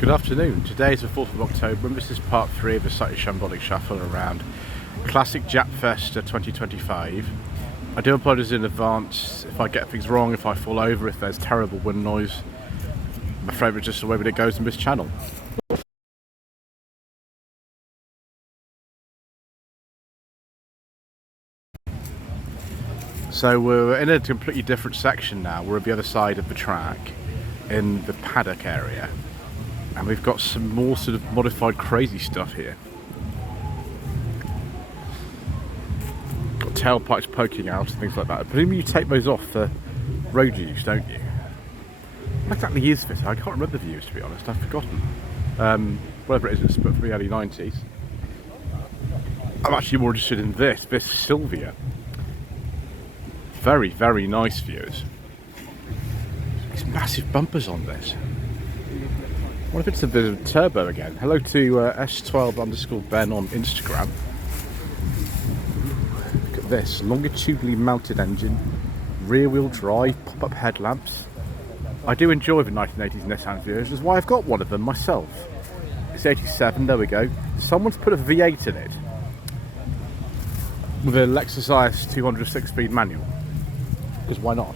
Good afternoon. Today is the 4th of October and this is part 3 of the slightly shambolic shuffle around Classic Japfest 2025. I do apologise in advance if I get things wrong, if I fall over, if there's terrible wind noise. I'm afraid it's just the way that it goes in this channel. So we're in a completely different section now. We're at the other side of the track in the paddock area. And we've got some more sort of modified crazy stuff here. Got tailpipes poking out and things like that. But you take those off for road use, don't you? What exactly is this? I can't remember the views, to be honest. I've forgotten. Whatever it is, it's from the early 90s. I'm actually more interested in this Sylvia. Very, very nice views. These massive bumpers on this. What if it's a bit of turbo again? Hello to S12_Ben on Instagram. Look at this, longitudinally mounted engine, rear wheel drive, pop-up headlamps. I do enjoy the 1980s Nissan Views, that's why I've got one of them myself. It's 87, there we go. Someone's put a V8 in it with a Lexus IS 200 6-speed manual, because why not?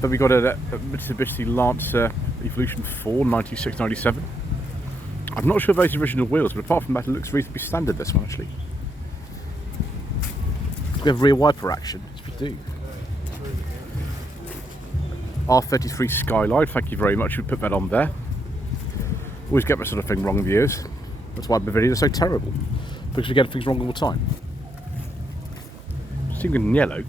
Then we got a Mitsubishi Lancer Evolution 4, 96-97. I'm not sure of those original wheels, but apart from that, it looks reasonably standard, this one actually. We have rear wiper action, yes we do. R33 Skyline, thank you very much, we put that on there. Always get that sort of thing wrong, viewers. That's why my videos are so terrible, because we get things wrong all the time. Seeing in yellow.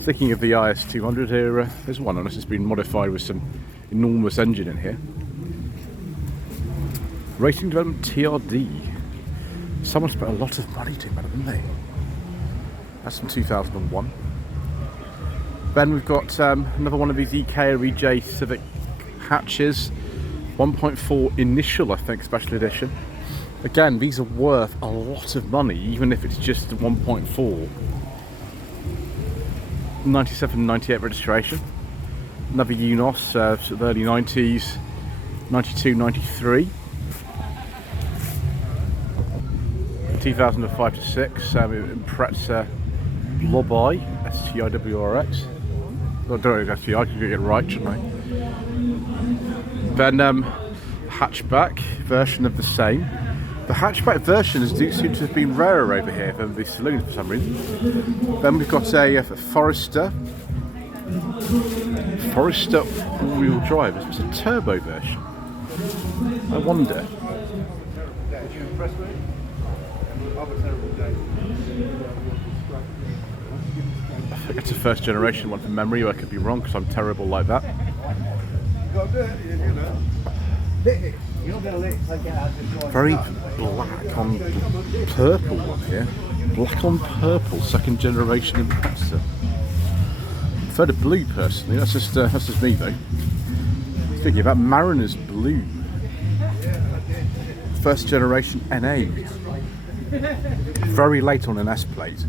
Thinking of the IS 200 here, there's one on us. It's been modified with some enormous engine in here. Racing Development TRD. Someone spent a lot of money doing that, haven't they? That's from 2001. Then we've got another one of these EK or EJ Civic hatches. 1.4 initial, I think, special edition. Again, these are worth a lot of money, even if it's just 1.4. 97, 98 registration. Another Unos, sort of early 90s, 92, 93. 2005 to 6, Impreza Blob-Eye, STIWRX. I don't know if STI, I can get it right, shouldn't I? Then hatchback version of the same. The hatchback versions do seem to have been rarer over here than the saloons for some reason. Then we've got a Forester all-wheel drive. It's a turbo version. I wonder. I think it's a first generation one from memory. I could be wrong because I'm terrible like that. Very black on purple one here. Black on purple, second generation Impreza. Prefer the blue personally. That's just me though. Thinking about Mariner's blue. First generation NA. Very late on an S plate.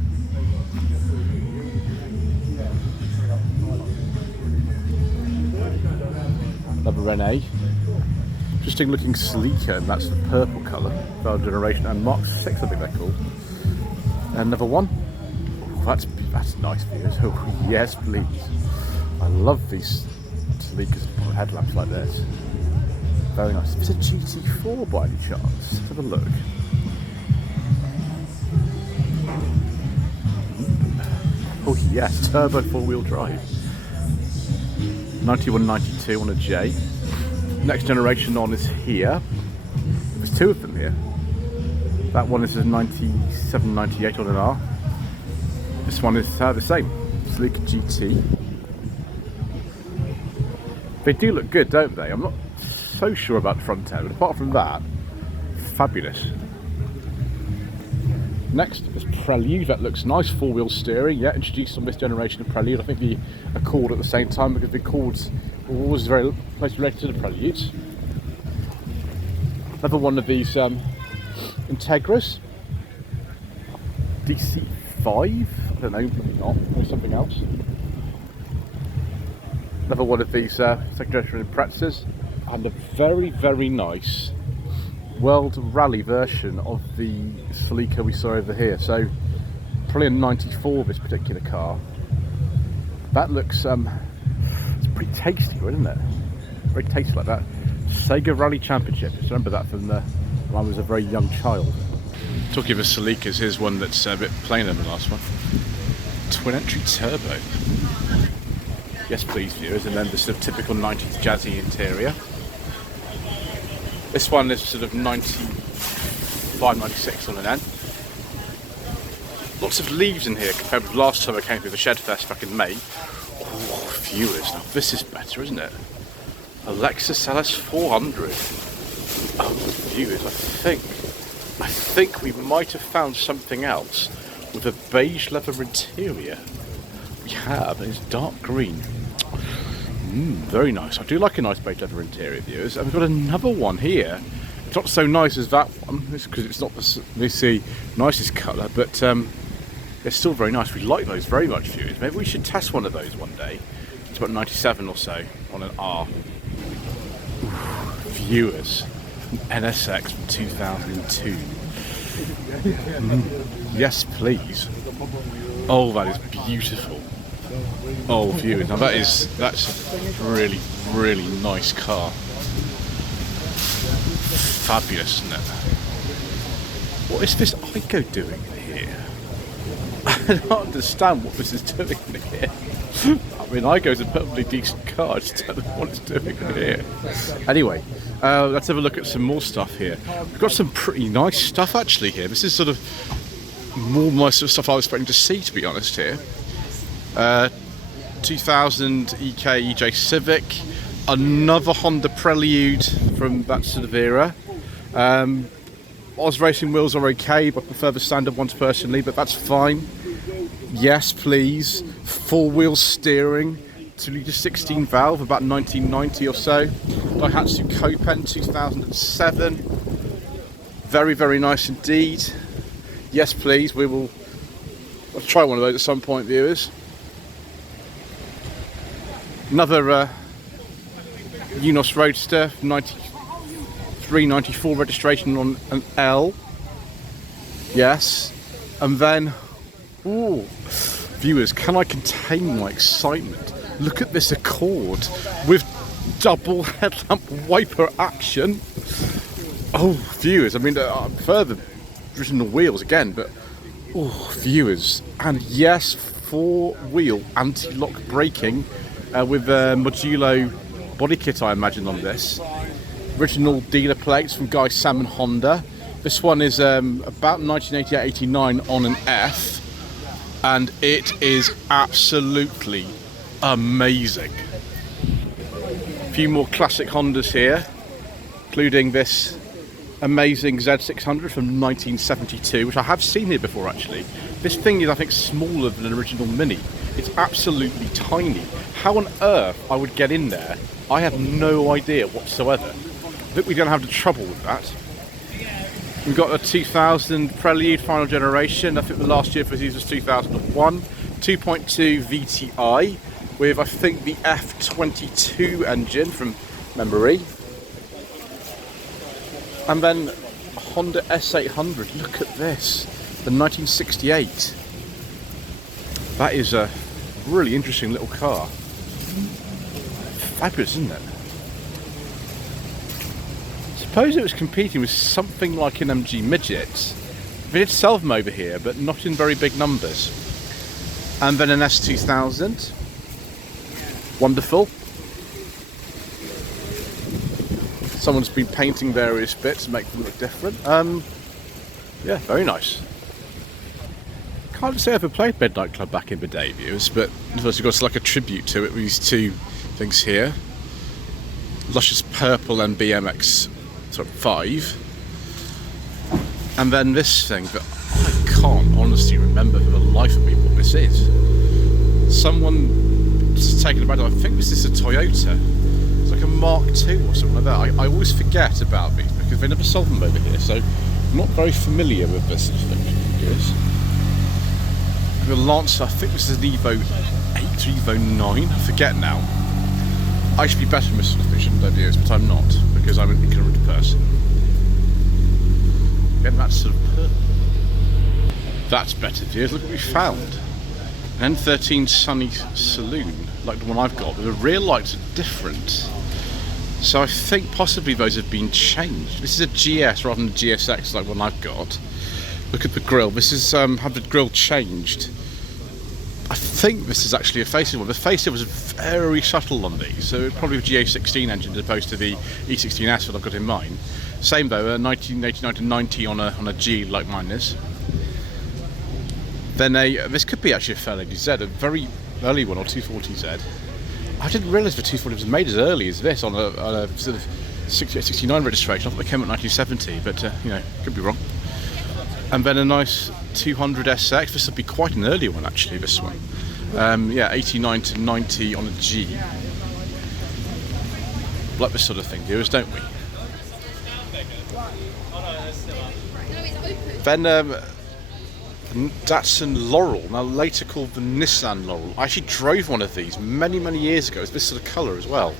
Another NA. Interesting looking sleeker, and that's the purple colour, third generation, and Mark 6 I think they're called. Another one. Oh, that's nice views. Oh yes please. I love these sleekers with headlamps like this. Very nice. It's a GT4 by any chance. Let's have a look. Oh yes, turbo 4-wheel drive. 91, 92 on a J. Next generation on is here. There's two of them here. That one is a 97, 98 on an R. This one is the same. Sleek GT. They do look good, don't they? I'm not so sure about the front end, but apart from that, fabulous. Next is Prelude. That looks nice, 4-wheel steering. Yeah, introduced on this generation of Prelude. I think the Accord at the same time, because the Accords were always very closely related to the Preludes. Another one of these Integras. DC5? I don't know, maybe not. Or something else. Another one of these second generation Imprezas. and a very, very nice World Rally version of the Celica we saw over here. So probably a 94, this particular car. That looks it's pretty tasty, isn't it? Very tasty like that. Sega Rally Championship. Just remember that from when I was a very young child. Talking of Celicas, here's one that's a bit plainer than the last one. Twin entry turbo. Yes please viewers, and then the sort of typical 90s jazzy interior. This one is sort of 95, 96 on an end. Lots of leaves in here compared with last time I came through the Japfest back in May. Oh, viewers, now this is better, isn't it? A Lexus LS 400. Oh, viewers, I think we might have found something else with a beige leather interior. We have, and it's dark green. Very nice. I do like a nice beige leather interior, viewers. And we've got another one here. It's not so nice as that one, because it's not the nicest colour, but it's still very nice. We like those very much, viewers. Maybe we should test one of those one day. It's about 97 or so on an R. Ooh, viewers, an NSX from 2002. Yes, please. Oh, that is beautiful. Oh, viewers, now that's a really, really nice car. Fabulous, isn't it? What is this Ico doing here? I don't understand what this is doing here. I mean, Ico's a perfectly decent car, I just don't know what it's doing here. Anyway, let's have a look at some more stuff here. We've got some pretty nice stuff actually here. This is sort of more my sort of stuff I was expecting to see, to be honest here. 2000 EK EJ Civic, another Honda Prelude from that sort of era. Oz Racing wheels are okay, but I prefer the standard ones personally, but that's fine. Yes please, four-wheel steering, 2-litre 16 valve, about 1990 or so. Daihatsu Copen 2007, very, very nice indeed. Yes please, I'll try one of those at some point, viewers. Another Unos Roadster, 93, 94 registration on an L. Yes. And then, ooh, viewers, can I contain my excitement? Look at this Accord with double headlamp wiper action. Oh, viewers, I mean, further original wheels again, but oh, viewers, and yes, four-wheel anti-lock braking with modulo body kit, I imagine, on this. Original dealer plates from Guy Salmon Honda. This one is about 1988-89 on an F, and it is absolutely amazing. A few more classic Hondas here, including this amazing Z600 from 1972, which I have seen here before actually. This thing is, I think, smaller than an original Mini. It's absolutely tiny. How on earth I would get in there, I have no idea whatsoever. I think we're going to have the trouble with that. We've got a 2000 Prelude final generation. I think the last year for these was 2001. 2.2 VTI with, I think, the F22 engine from memory. And then Honda S800. Look at this, the 1968. That is a really interesting little car. Fabulous, isn't it? Suppose it was competing with something like an MG Midget. We did sell them over here, but not in very big numbers. And then an S2000. Wonderful. Someone's been painting various bits to make them look different. Yeah, very nice. Can't say I ever played Midnight Club back in the day, viewers, but we've also got like a tribute to it with these two things here. Luscious Purple and BMX 5. And then this thing, but I can't honestly remember for the life of me what this is. Someone's taken about it. I think this is a Toyota. It's like a Mark II or something like that. I always forget about these because they never sold them over here, so I'm not very familiar with this sort of thing. Yes. The Lancer, I think this is an Evo 8 or Evo 9, I forget now. I should be better than this sort of thing, shouldn't I, viewers? But I'm not, because I'm an ignorant person. Again, that's sort of purple. That's better, viewers. Look what we found. An N13 Sunny Saloon, like the one I've got, but the rear lights are different. So I think possibly those have been changed. This is a GS rather than a GSX like one I've got. Look at the grille. This is have the grille changed. I think this is actually a facelift one. The facelift was very subtle on these, so it probably a GA16 engine as opposed to the E16S that I've got in mine. Same though, 1989 to 90 on a G like mine is. Then this could be actually a Fair Lady Z, a very early one, or 240Z. I didn't realise the 240 was made as early as this on a sort of 6869 registration. I thought they came out 1970, but you know, could be wrong. And then a nice 200SX. This would be quite an earlier one actually, this one. Yeah, 89 to 90 on a G. Like this sort of thing, viewers, don't we? Then Datsun Laurel, now later called the Nissan Laurel. I actually drove one of these many years ago. It's this sort of colour as well.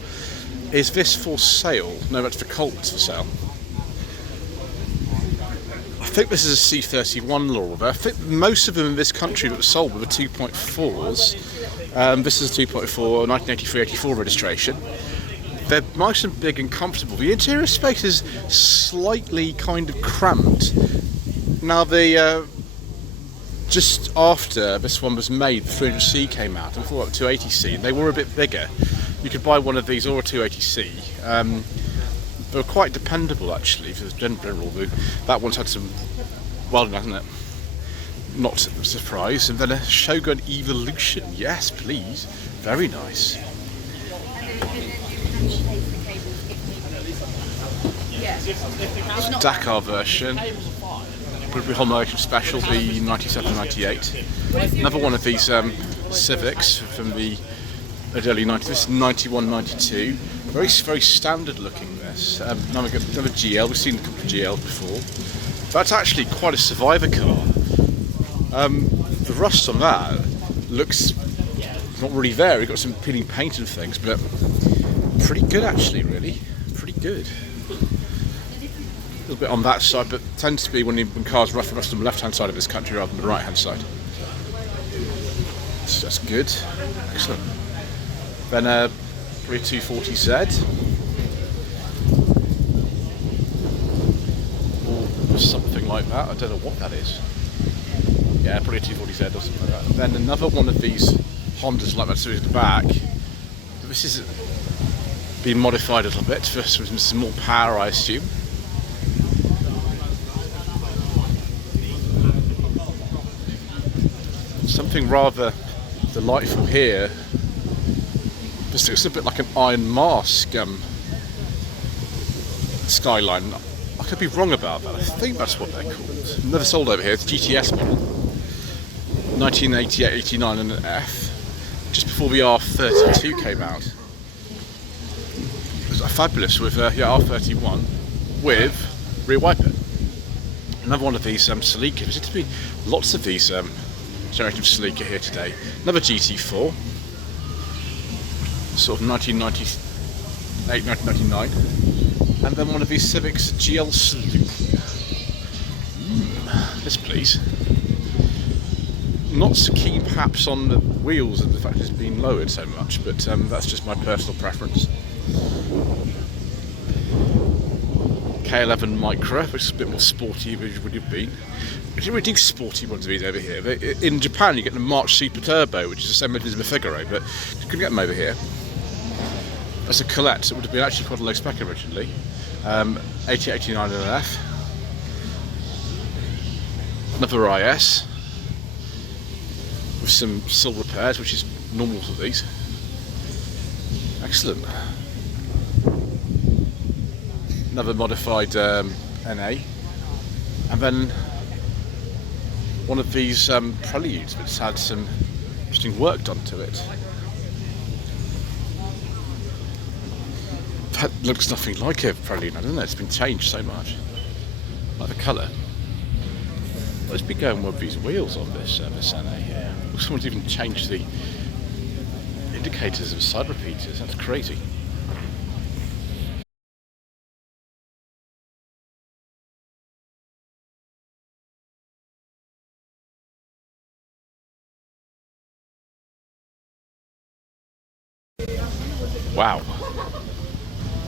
Is this for sale? No, that's for Colts for sale. I think this is a C31 Laurel. I think most of them in this country that were sold were the 2.4s. This is a 2.4 1983-84 registration. They're nice and big and comfortable. The interior space is slightly kind of cramped. Now the just after this one was made, the 300C came out, and before that 280C, and they were a bit bigger. You could buy one of these or a 280C. They were quite dependable actually, for the general. That one's had some welding, hasn't it? Not a surprise. And then a Shogun Evolution, yes please, very nice. Dakar version. Probably Homologation Special, the 97-98. Another one of these Civics from the early 90s. This is 91-92. Very standard looking. This another GL. We've seen a couple of GLs before. That's actually quite a survivor car. The rust on that looks not really there. We've got some peeling paint and things, but pretty good actually. Really, pretty good. A little bit on that side, but tends to be when cars rough and rust on the left-hand side of this country rather than the right-hand side. So that's good. Excellent. Then probably a 240Z. Or something like that. I don't know what that is. Yeah, probably a 240Z or something like that. Then another one of these Hondas like that series at the back. This is been modified a little bit for some more power, I assume. Something rather delightful here. This looks a bit like an Iron Mask skyline. I could be wrong about that. I think that's what they're called. Never sold over here. It's a GTS model. 1988-89 and an F. Just before the R32 came out. It was fabulous with R31 with rear wiper. Another one of these Celica. There seems to be lots of these generation of Celica here today. Another GT4, sort of 1998, 1999, and then one of these Civics GL Saloon. Yes, please. Not so keen perhaps on the wheels and the fact it's been lowered so much, but that's just my personal preference. K11 Micra, which is a bit more sporty than it would have been. We didn't really do sporty ones of these over here. In Japan you get the March Super Turbo, which is the same as the Figaro, but you couldn't get them over here. As a Colette, it would have been actually quite a low spec originally. 8889 and an F. Another IS with some sill repairs, which is normal for these. Excellent. Another modified NA, and then one of these Preludes that's had some interesting work done to it. That looks nothing like a Prelude, doesn't it? It's been changed so much. Like the colour. Let's be going with these wheels on this NA here. Someone's even changed the indicators of side repeaters. That's crazy. Wow.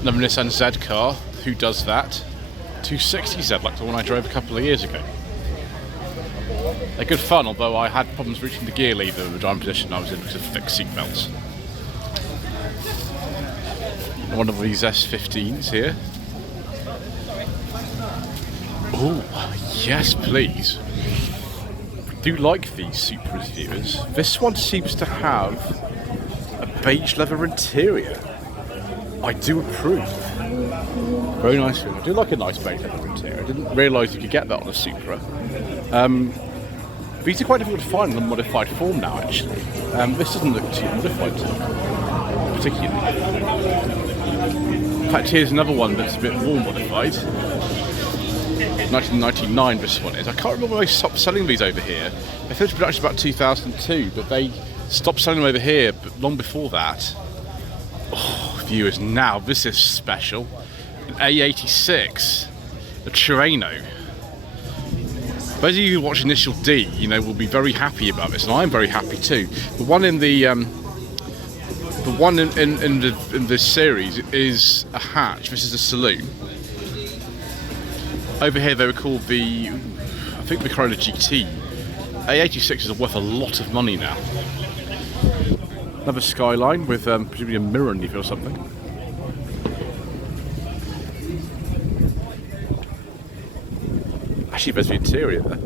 Another Nissan Z car. Who does that? 260Z, like the one I drove a couple of years ago. They're good fun, although I had problems reaching the gear lever in the driving position I was in because of fixed seatbelts. One of these S15s here. Oh, yes please. I do like these Supras viewers. This one seems to have a beige leather interior. I do approve. Very nice one. I do like a nice beige leather interior. I didn't realise you could get that on a Supra. These are quite difficult to find in a modified form now, actually. This doesn't look too modified, particularly. In fact, here's another one that's a bit more modified. 1999 this one is. I can't remember when they stopped selling these over here. They finished production about 2002, but they stopped selling them over here but long before that. Oh, viewers, now this is special. An A86, a Tirreno. Those of you who watch Initial D, you know, will be very happy about this, and I'm very happy too. The one in the in this series is a hatch. This is a saloon. Over here they were called the, I think the Corolla GT. A86 is worth a lot of money now. Another Skyline with presumably a mirror underneath or something. Actually, there's the interior there.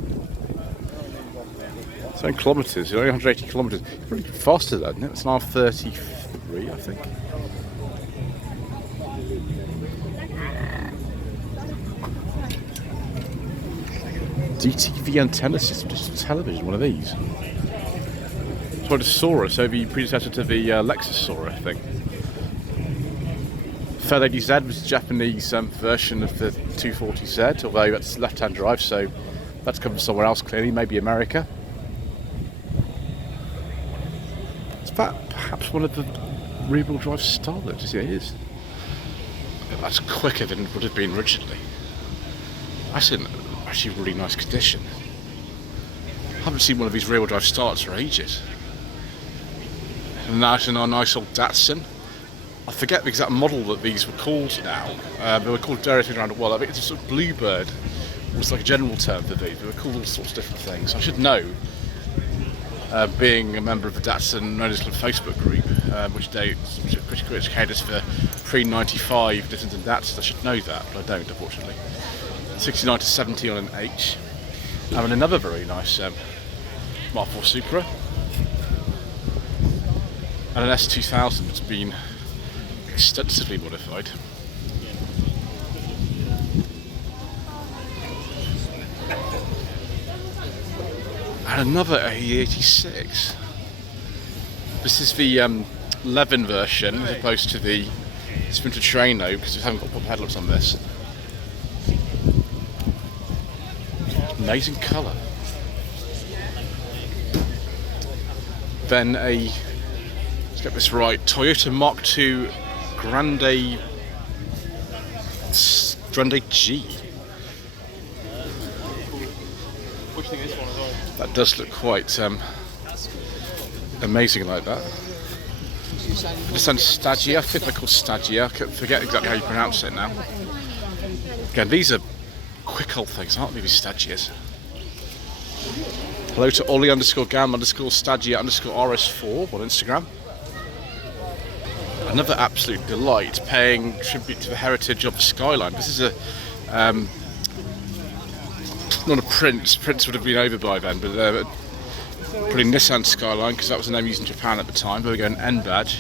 7 kilometres, only 180 kilometres. It's pretty faster than it. It's now 33, I think. DTV antenna system, just television, one of these. It's what a Sora, so the predecessor to the Lexus Sora, I think. Fair Lady Z was the Japanese version of the 240Z, although that's left-hand drive, so that's come from somewhere else clearly, maybe America. Is that perhaps one of the rear-wheel drive Starlets? Yeah, it is. That's quicker than it would have been originally. That's in actually really nice condition. I haven't seen one of these rear-wheel drive Starlets for ages. And that's in our nice old Datsun. I forget the exact model that these were called now. They were called various around the world. I think it's a sort of Bluebird. It was like a general term for these. They were called all sorts of different things. I should know, being a member of the Datsun Facebook group, which caters for pre-95 Dissons and Datsun. I should know that, but I don't, unfortunately. 69 to 70 on an H. And another very nice Mark IV Supra. And an S2000 that's been extensively modified. And another A86. This is the Levin version as opposed to the Sprinter Tirreno because we haven't got proper headlamps on this. Amazing colour. Then let's get this right, Toyota Mark II Grande G. That does look quite amazing like that. This one's Stagia, I think they're called Stagia, I forget exactly how you pronounce it now. Again, these are quick old things, aren't they, these Stagias? Hello to Ollie_Gam_Stagia_RS4 on Instagram. Another absolute delight, paying tribute to the heritage of the Skyline. This is a not a Prince. Prince would have been over by then, but probably Nissan Skyline because that was the name used in Japan at the time. There we go, an N badge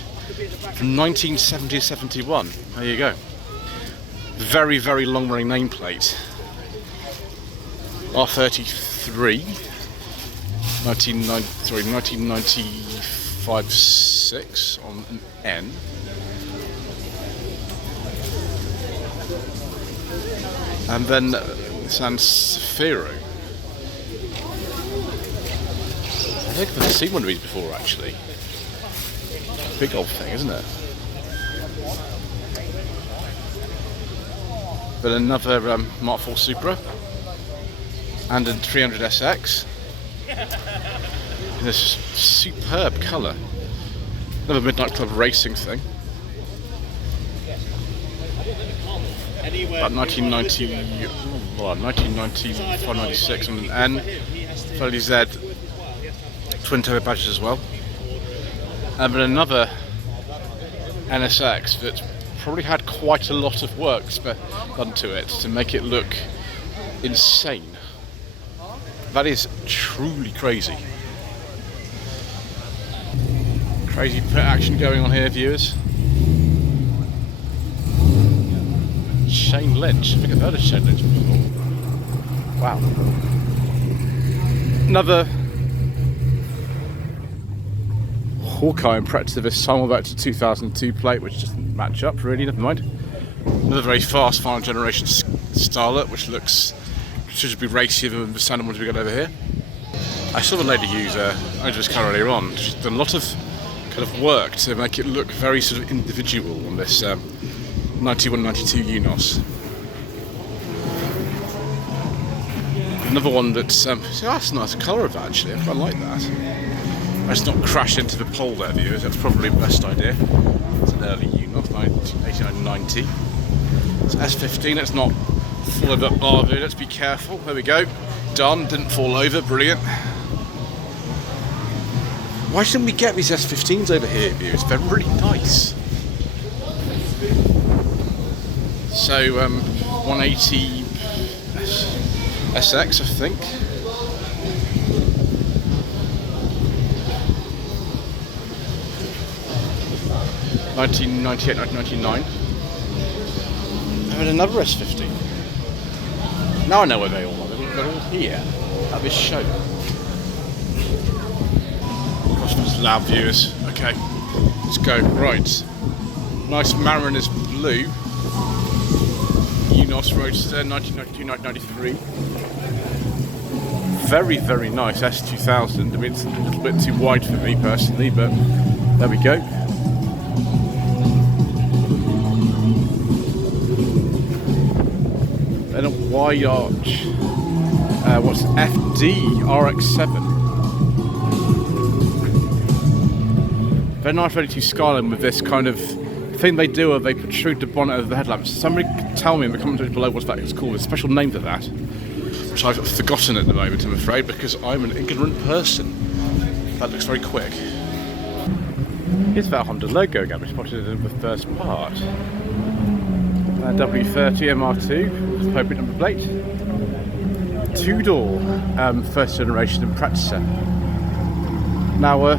from 1970 to 71. There you go. Very, very long-running nameplate. R33, 1995-6 on an N. And then Nissan Safiro. I think I've seen one of these before actually. Big old thing, isn't it? But another Mark IV Supra and a 300SX in this superb colour. Another Midnight Club racing thing. About 1995, 96 on an N. 30Z twin turbo badges as well. And then another NSX that probably had quite a lot of work done to it to make it look insane. That is truly crazy. Crazy pit action going on here, viewers. Shane Lynch. I think I've heard of Shane Lynch before. Wow. Another Hawkeye and Pretzer this time. We're back to 2002 plate, which doesn't match up really, never mind. Another very fast final generation Starlet, which looks considerably racier than the standard ones we got over here. I saw the lady use this car earlier on. She's done a lot of kind of work to make it look very sort of individual on this 91-92 Unos. Another one that's that's a nice colour of that actually. I quite like that. Let's not crash into the pole there, viewers. That's probably the best idea. It's an early Unos, 89-90. It's S15. Let's not fall over that bar, let's be careful. There we go. Done. Didn't fall over. Brilliant. Why shouldn't we get these S15s over here, viewers? They're really nice. So 180 SX, I think. (1998, 1999). And another S15. Now I know where they all are. They're all here at this show. Gosh, that's loud, viewers. Okay, let's go. Right, nice Mariners blue. Unos Roadster, 1992-1993. Very, very nice S2000. I mean, it's a little bit too wide for me personally, but there we go. Then a wide arch. What's FD RX7? Very nice 32 Skyline with this kind of thing they do, they protrude the bonnet over the headlamps. Somebody can tell me in the comments below what that is called. There's a special name for that, which I've forgotten at the moment, I'm afraid, because I'm an ignorant person. That looks very quick. Here's that Honda logo again, we spotted in the first part. W30 MR2, with appropriate number plate. Two-door, first generation Impreza. Now,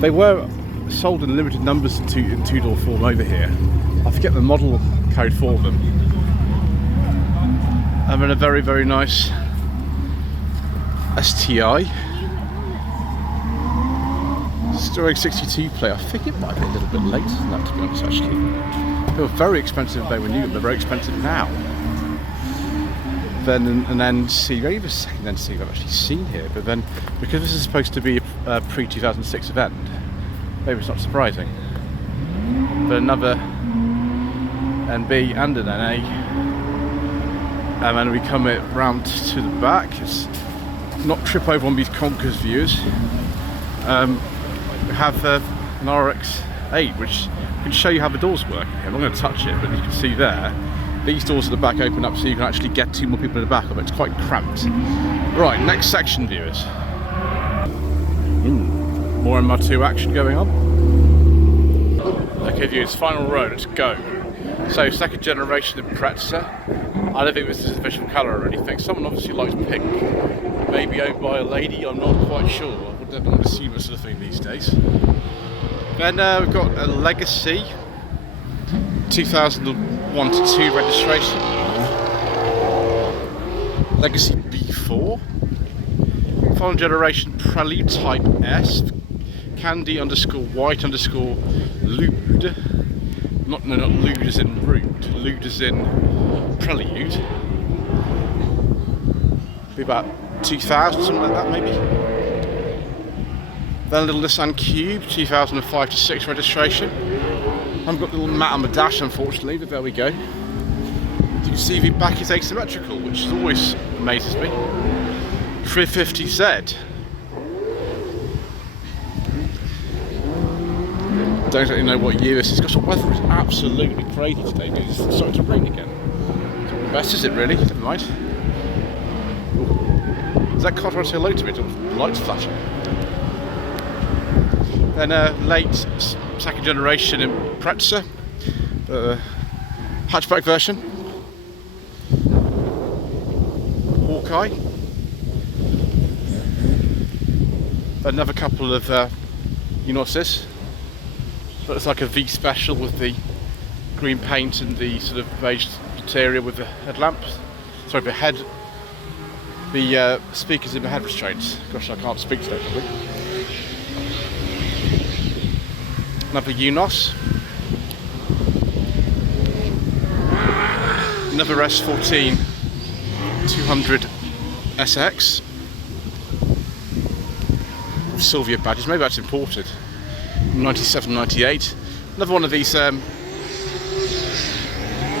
they were sold in limited numbers in two-door form over here. I forget the model code for them. And then a very, very nice STI. Sterling 62 plate. I think it might be a little bit later than that, to be honest, actually. They were very expensive they were new, they're very expensive now. Then an NC, maybe the second NC I've actually seen here, but then because this is supposed to be a pre-2006 event, maybe it's not surprising. But another NB and an NA, and then we come it round to the back. It's not trip over on these Conkers, viewers. We have an RX-8, which can show you how the doors work. I'm not going to touch it, but you can see there, these doors at the back open up so you can actually get two more people in the back of it. It's quite cramped. Right, next section, viewers. More MR2 action going on. Okay, viewers, final row, let's go. So, second generation Impreza. I don't think this is official colour or anything. Someone obviously likes pink. Maybe owned by a lady, I'm not quite sure. I wouldn't assume that sort of thing these days. Then we've got a Legacy 2001 to 2 registration. Legacy B4. Final generation Prelude Type S. Candy_white_lude. Not lude as in rude. Lude as in prelude. Be about 2000, something like that maybe. Then a little Nissan Cube, 2005 to 6 registration. I haven't got the little mat on the dash unfortunately, but there we go. You can see the back is asymmetrical, which always amazes me. 350Z. Don't really know what year this is because the weather is absolutely crazy today. It's starting to rain again. It's not the best, is it really? Never mind. Ooh. Is that car trying to say hello to me? The lights flashing. Then late second generation Impreza, hatchback version. Hawkeye. Another couple of Unosis. Looks like a V special with the green paint and the sort of beige interior with the headlamps. Sorry, the speakers in the head restraints. Gosh, I can't speak today probably. Another Unos. Another S14 200 SX. Sylvia badges, maybe that's imported. 97, 98. Another one of these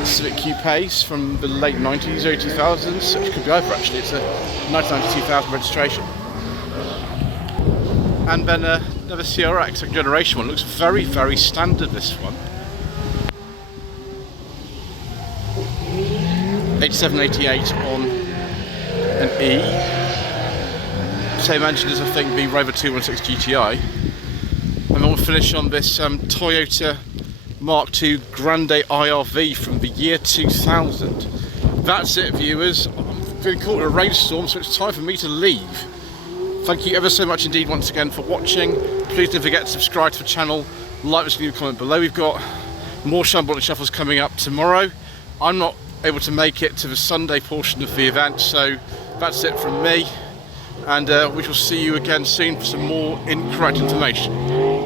Civic Coupes from the late 90s, early 2000s, which could be over actually. It's a 1992,000 registration. And then another CRX, second generation one. Looks very, very standard, this one. 87, 88 on an E. Same engine as I think the Rover 216 GTI. And then we'll finish on this Toyota Mark II Grande IRV from the year 2000. That's it, viewers. I'm being caught in a rainstorm, so it's time for me to leave. Thank you ever so much indeed once again for watching. Please don't forget to subscribe to the channel, like this, leave a comment below. We've got more Shambolic shuffles coming up tomorrow. I'm not able to make it to the Sunday portion of the event, so that's it from me. And we shall see you again soon for some more incorrect information.